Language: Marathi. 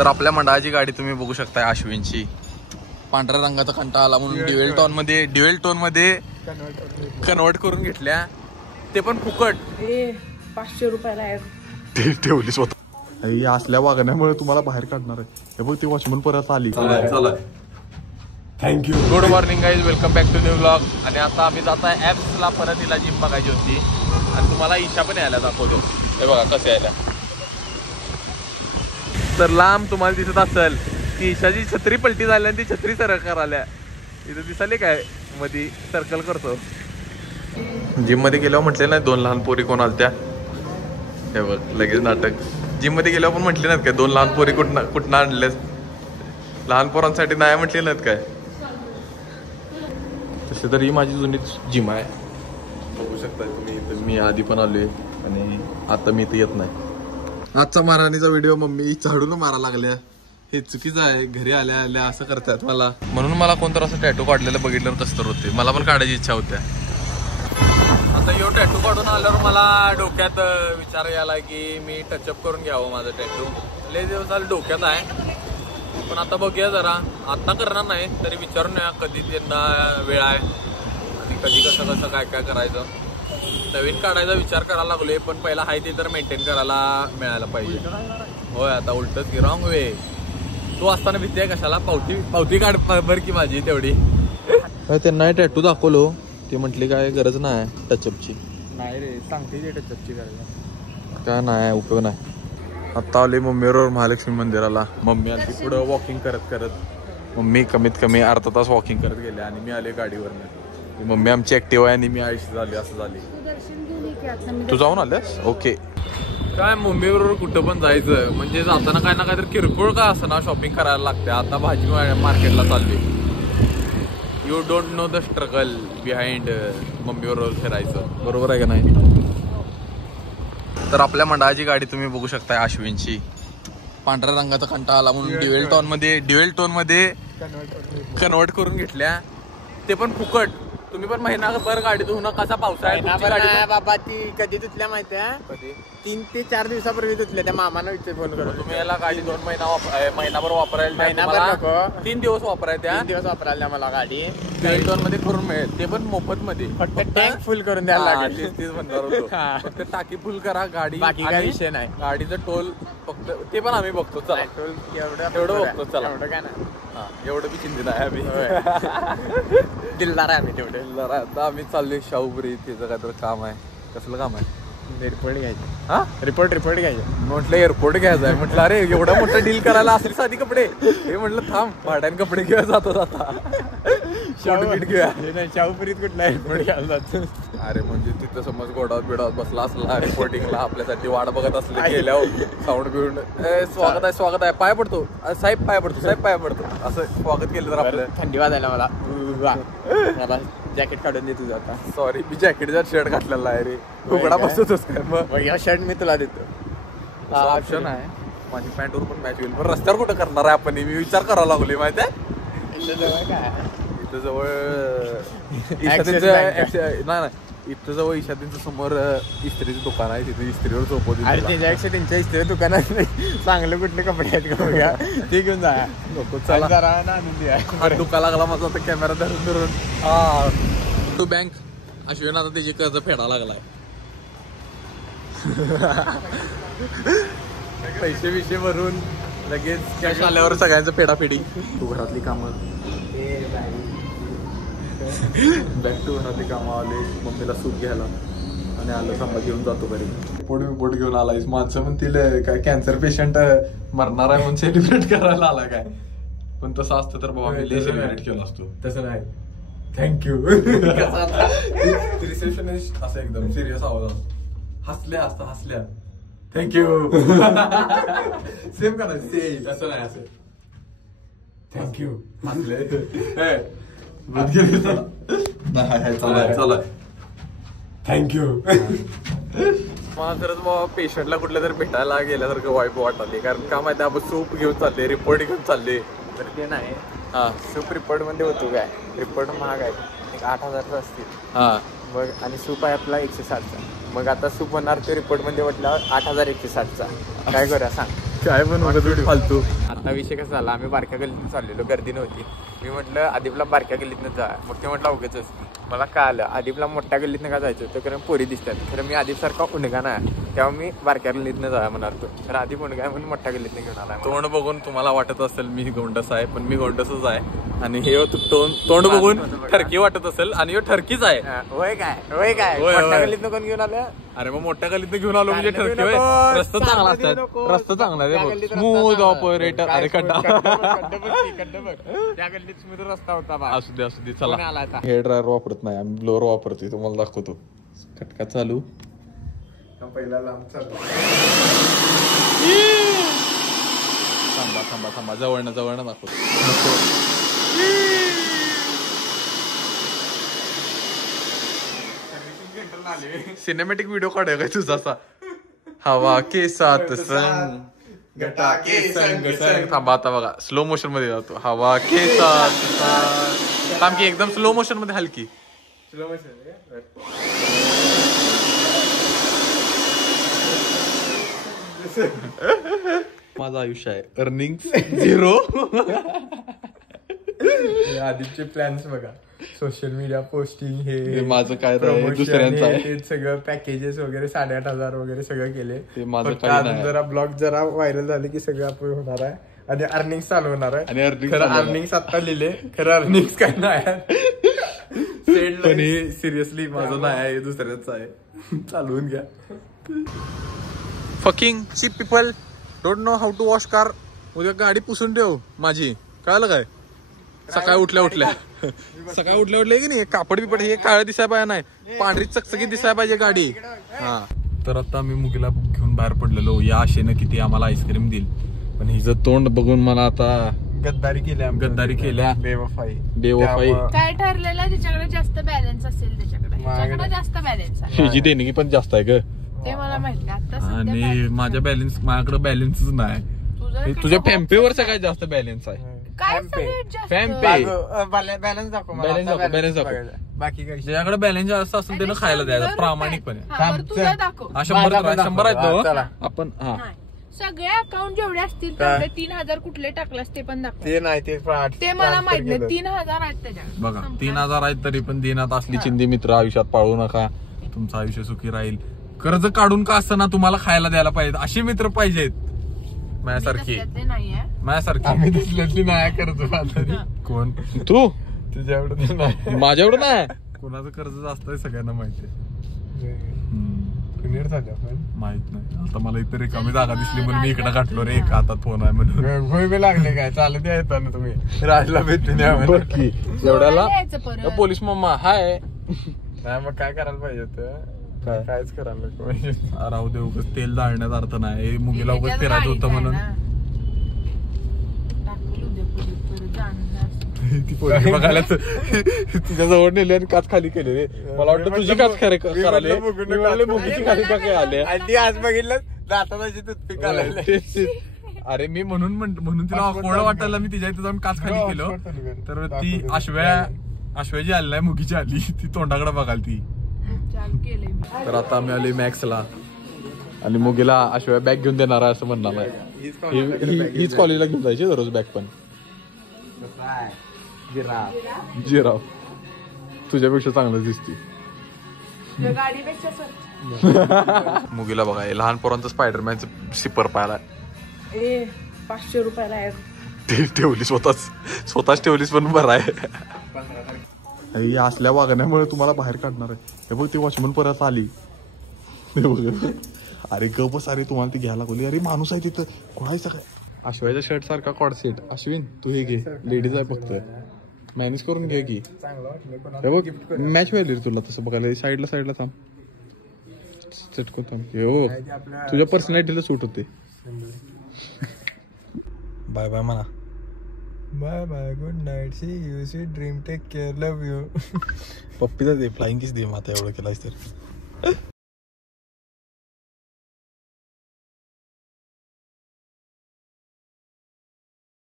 तर आपल्या मंडळाची गाडी तुम्ही बघू शकता अश्विनची. पांढऱ्या रंगाचा कंटा आला म्हणून ड्युएल टोन मध्ये कन्वर्ट करून घेतल्या, ते पण फुकट. 500 रुपयाला ते ठेवली स्वतः. असल्या वागण्यामुळे तुम्हाला बाहेर काढणार आहे. हे बघ ती वॉचमन परत आली. Thank you. Good morning guys, welcome back to new vlog. आणि आता आम्ही जात आहे ॲप्सला. परत तिला जिम बघायची होती आणि तुम्हाला ईशा पण यायला दाखवतो. हे बघा कसं यायला. तर लांब तुम्हाला दिसत असेल की ईशाची छत्री पलटी झाली आणि ती छत्री सरकार आल्या. इथं दिसाले काय मध्ये सर्कल करतो. जिम मध्ये गेल्यावर म्हटले नाही 2 लहान पोरी कोण आलत्या. हे बघ लगेच नाटक. जिम मध्ये गेल्यावर पण म्हटले नाहीत काय 2 लहान पोरी कुठनं आणलेस. लहान पोरांसाठी नाही म्हटले नाहीत काय. तसे तर ही माझी जुनी जिम आहे, बघू शकता तुम्ही. मी आधी पण आलोय आणि आता मी इथे येत नाही. आजचा महाराणीचा व्हिडिओ मम्मी झाडून मारा लागल्या. हे चुकीचं आहे. घरी आल्या आल्या असं करतात मला. म्हणून मला कोणतं असं टॅटू काढलेलं बघितल्यावर कसं तर होते. मला पण काढायची इच्छा होत्या. आता यो टॅटू काढून आल्यावर मला डोक्यात विचार यायला की मी टचअप करून घ्यावं माझं टॅटू. लय दिवस झाले डोक्यात आहे, पण आता बघूया जरा. आता करणार नाही तरी विचारून या कधी त्यांना वेळ आहे आणि कधी कसं कसं काय काय करायचं. नवीन काढायचा विचार करायला लागलोय, पण पहिला हाय ते तर मेंटेन करायला मिळायला पाहिजे. होय आता उलटच की रॉंग वे. तू असताना भीती आहे कशाला. पावती काढ भर की माझी तेवढी. त्यांना टॅटू दाखवलो, ते म्हटले काय गरज नाही टचअपची. नाही रे, सांगते ते टचअपची गरज काय नाही, उपयोग नाही. आता आले मम्मीवर महालक्ष्मी मंदिराला. मम्मी आली पुढं वॉकिंग करत करत. मम्मी कमीत कमी अर्धा तास वॉकिंग करत गेले आणि मी आले गाडीवरनं. मम्मी आमची ऍक्टिव्ह आहे आणि मी आयुष्य झाली असं झाली. तू जाऊन आल्यास? ओके. काय मम्मी बरोबर कुठं पण जायचं म्हणजे जाताना काय ना काहीतरी किरकोळ का असं ना शॉपिंग करायला लागते. आता भाजी मार्केटला चालली. You don't know the struggle behind mummy बरोबर फिरायचं. बरोबर आहे का नाही. तर आपल्या मंडळाची गाडी तुम्ही बघू शकता अश्विनची. पांढऱ्या रंगाचा कंटा आला म्हणून ड्युएल टोन मध्ये कन्वर्ट करून घेतल्या, ते पण फुकट. तुम्ही पण महिनाभर गाडी धुवून कसा पावसाळ्यात बाबा. ती कधी धुतल्या माहितीये? कधी 3 ते 4 दिवसापूर्वी धुतल्या. त्या मामानं विचार फोन करून. तुम्ही याला गाडी 2 महिनाभर वापरायला. 3 दिवस वापरायला. 3 दिवस वापरायला मला गाडी ड्युएल टोन मध्ये करून मिळेल, ते पण मोफत मध्ये. फक्त टँक फुल करून द्यायला लागेल. तेच म्हणणार होतो. फक्त टाकी फुल करा गाडी. बाकी काही विषय नाही. गाडीचं टोल फक्त ते पण आम्ही बघतो. चला एवढं बघतो. चला एवढं काय नाही. एवढं बी चिंतित आहे आम्ही. दिलदार आहे आम्ही तेवढे. आता आम्ही चाललोय शाहूपुरी. तिचं काय तर काम आहे. कसलं काम आहे? रिपोर्ट घ्यायचं. हा रिपोर्ट घ्यायचं. म्हटलं एअरपोर्ट घ्यायचं आहे. म्हटलं अरे एवढा मोठा डील करायला असली साधी कपडे. हे म्हटलं थांब भाड्याने कपडे घेऊया जातो आता. शॉर्ट घेऊया. शाहूपुरीत कुठला एअरपोर्ट घ्यायला जातो. अरे म्हणजे तिथं समज गोडावत बसला असला रिपोर्टिंगला आपल्यासाठी वाट बघत असले गेल्यावर साऊंड बिऊंड स्वागत आहे पाय पडतो साहेब पाय पडतो असं स्वागत केलं तर आपलं. थंडी वाजायला मला जॅकेट काढून दे तुझं आता. सॉरी मी जॅकेटचा शर्ट घातलेला आहे रे. उघडा बसतोच काय मग. या शर्ट मी तुला देतो. ऑप्शन आहे. माझी पॅन्टवर पण मॅच होईल. पण रस्त्यावर कुठं करणार आहे आपण. मी विचार करायला लागलोय माहिती आहे. इथं जवळ नाही इथं जवळ ईशादींच्या समोर इस्त्रीचं दुकान आहे. तिथे इस्त्रीवर सोपवते. अरे त्याच्यापेक्षा त्यांच्या इस्त्री दुकानात चांगले कुठले कपडे आहेत का बघा. ते घेऊन जा. दुखा लागला माझा आता कॅमेरा धरून. हा टू बँक अश्विन आता त्याची कर्ज फेडा लागलाय. पैसे विषय भरून लगेच कॅश आल्यावर सगळ्यांचं फेडाफेडी. तू घरातली कामं बॅक टू घरातली कामं आले. मम्मीला सूप घ्यायला आणि आलं थांबा घेऊन जातो घरी. रिपोर्ट घेऊन आलायस. माणसं म्हणतील काय कॅन्सर पेशंट मरणार आहे म्हणून सेलिब्रेट करायला आला काय. पण तसं असतं तर बाबा मी सेलिब्रेट केला असतो. तसं नाही. थँक्यू. रिसेप्शनिस्ट असं एकदम सिरियस आवाज असतो. हसल्या थँक्यू. सेम करा सेम. असं नाही असं थँक्यू हसले. चला थँक्यू. मला खरंच बाबा पेशंटला कुठल्या तरी भेटायला गेल्यासारखं वाईट वाटले. कारण का माहिती आपण सूप घेऊन चालले, रिपोर्ट घेऊन चालले. तर ते नाही. हा सूप रिपोर्ट मध्ये होतो काय. रिपोर्ट महाग आहे. 8,000 असतील. हा बघ. आणि सूप आहे आपला 160चा. मग आता सूप होणार ते रिपोर्ट मध्ये म्हटल्यावर 8,160चा. काय करूया सांग. काय पण फालतू. आता विषय कसा झाला, आम्ही बारक्या गल्लीतनं चाललेलो, गर्दी नव्हती. मी म्हटलं आदिपला बारक्या गल्लीतनं जा. मग ते म्हटलं उगाच. मला कळालं आदिपला मोठ्या गल्लीतनं का जायचं होतं, कारण पोरी दिसतात. खरं मी आदिपसारखा उंडगा नाही, तेव्हा मी बारक्या गल्लीतनं जा म्हणाल तो. तर आदिप उंडगा आहे म्हणून मोठ्या गल्लीतनं घेऊन आला. तोंड बघून तुम्हाला वाटत असेल मी गोंडस आहे, पण मी गोंडसच आहे. आणि हे तोंड बघून ठरकी वाटत असेल, आणि हे ठरकीच आहे. होय काय मोठ्या गल्लीतनं कोण घेऊन आलं? अरे मग मोठ्या गल्लीतनं घेऊन आलो म्हणजे ठरकी होय. रस्ता चांगला असतात, रस्ता चांगला आहे, स्मूथ ऑपरेटर. अरे खड्डा त्या गल्लीत स्मूथ रस्ता होता बा. असू दे चला. हेड ड्रायर वापरत नाही आम्ही, ब्लोअर वापरतोय. तुम्हाला दाखवतो. कटका चालू, पहिला लांब चालू. थांबा जवळनं दाखवतो. सिनेमॅटिक व्हिडिओ काढूया काय तुझा असा, हवा के साथ संग घटा के संग संग. थांबा आता बघा, स्लो मोशन मध्ये जातो. हवा के साथ थांब की, एकदम स्लो मोशन मध्ये हलकी. माझं आयुष्य आहे अर्निंग 0. आदिपचे प्लॅन्स बघा, सोशल मीडिया पोस्टिंग, हे माझं काय दुसऱ्यांचं आहे. ते सगळं पॅकेजेस वगैरे 8,500 वगैरे सगळं केले. ते माझं फक्त अजून जरा ब्लॉग जरा व्हायरल झाले की सगळं आपण होणार आहे, आणि अर्निंग चालू होणार आहे. आणि खरं अर्निंग आता लिहिले, खरं अर्निंग काय नाही. पण हे सिरियसली माझं नाही आहे, दुसऱ्याचं आहे. चालवून घ्या. Fucking cheap people don't know how to wash car. उद्या गाडी पुसून ठेव माझी, कळलं काय? सकाळी उठल्या की नाही, कापड बिपड हे काळं दिसाय पाहिजे नाही, पांढरी चकचकीत दिसाय पाहिजे गाडी. हा तर आता मी मुगीला घेऊन बाहेर पडलेलो, या आशेनं किती आम्हाला आईस्क्रीम देईल, पण हिचं तोंड बघून मला आता गद्दारी केल्या. बेवफाई. काय ठरलेलं तिच्याकडे जास्त बॅलन्स असेल, त्याच्याकडे जास्त बॅलन्स आहे. हिची देणगी पण जास्त आहे ग, ते मला माहिती आता. आणि माझ्याकडे बॅलन्सच नाही. तुझ्या फॅम्पेवर सगळ्यात जास्त बॅलन्स आहे. काय बॅलन्स दाखव. बाकी काय ज्याकडे बॅलन्स जास्त असेल त्यानं खायला द्यायचं प्रामाणिकपणे. 100 आहेत आपण. हा सगळे अकाउंट जेवढे असतील तेवढे 3,000 कुठले टाकलास ते पण दाखव. ते नाही, ते मला माहित नाही. 3,000 आहेत त्याच्याकडे बघा. 3,000 आहेत तरी पण देण्यात असली चिंदी मित्र आयुष्यात पाळू नका, तुमचं आयुष्य सुखी राहील. कर्ज काढून का असताना तुम्हाला खायला द्यायला पाहिजे अशी मित्र पाहिजेत माझ्यासारखी. आम्ही दिसल्यातली नाही कर्ज. कोण तू? तुझ्या एवढं नाही, माझ्या एवढं नाही. कोणाचं कर्ज जास्त आहे सगळ्यांना माहिती आहे. माहित नाही. आता मला इथे रिकामी जागा दिसली म्हणून मी इकडे काढलो रे, एका हातात फोन आहे म्हणून. लागले काय चालत येत ना तुम्ही राजला भेटून एवढ्याला पोलीस मम्मा हाय. नाही मग काय करायला पाहिजे होतं, कायच करायला. राहू दे, उगाच तेल जाळण्याचा अर्थ नाही. मुलीला उगाच फिरायचं होतं म्हणून ती पोरगी बघायला तुझ्या जवळ नेले आणि काच खाली केले रे. मला वाटतं तुझी काच करायला मुगीची खाली का काय आले. आज बघितलं दाताची टूथपिक आला. अरे मी म्हणून तिला ऑकवर्ड वाटायला मी तिच्या इथे जाऊन काच खाली केलं, तर ती आश्व्याची आली नाही, मुगीची आली. ती तोंडाकडे बघाल ती. तर आता आम्ही आली मॅक्सला, आणि मुगीला आश्व्या बॅग घेऊन देणार आहे असं म्हणणार आहे. हीच कॉलेजला घेऊन जायची दररोज बॅग. पण जिराव तुझ्यापेक्षा चांगलं दिसते. मुगीला बघा, लहान पोरांचं स्पायडरमॅनचं सिपर पाहिला. 500 रुपयाला ठेवली स्वतःच ठेवलीस, पण बरं आहे. असल्या वागण्यामुळे तुम्हाला बाहेर काढणार आहे. हे बघ ती वॉचमन परत आली. अरे गप सारे तुम्हाला ती घ्यायला लागली. अरे माणूस आहे तिथं, कोणायचं काय? अश्वाच्या शर्ट सारखा कॉड सेट. अश्विन तू हे घे, लेडीज आहे फक्त, मॅनेज करून घे की. बघ मॅच व्हायला तुला तसं बघायला. साईडला थांब, चटको थांब. हो तुझ्या पर्सनॅलिटीला सूट होते. बाय बाय म्हणा. Bye bye, good night, see you, sweet dream, take care, love you. पप्पीचा दे, फ्लाइंग किस दे. माता एवढं केलास तर